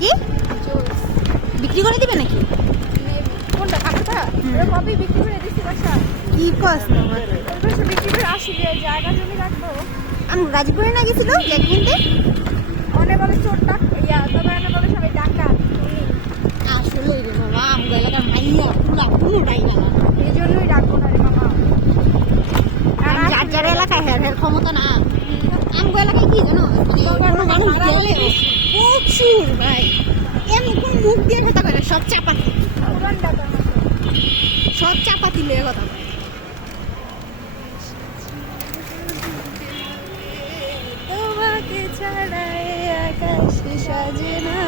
কি জুস বিক্রি করে দিবে নাকি? কোনটা কাঁচা? ওরা কবে বিক্রি করে দিচ্ছি বাসা কি কস না ওর বিক্রি করে আসি যে জায়গা জমি রাখবো আমি গাজীপুরে না গেছিল জ্যাক কিনতে। অনেক বলে চোরটা ইয়া তবে অনেক বলে সবাই ডাকা আসলে রে বাবা আমগো এলাকার মাইয়া পুরা পুরোটাই বাবা। এই জন্যই রাখবো না রে মামা আর যার যার এলাকায় হের ক্ষমতা না। আমগো এলাকায় কি জানো কোনো মানুষ গেলে প্রচুর ভাই এমন কোন মুখ দিয়ে কথা কয় না, সব চাপাতি পুরান ডাকার মতো সব চাপাতি লয়ে কথা কয়। তোমাকে ছাড়া আকাশ সাজে না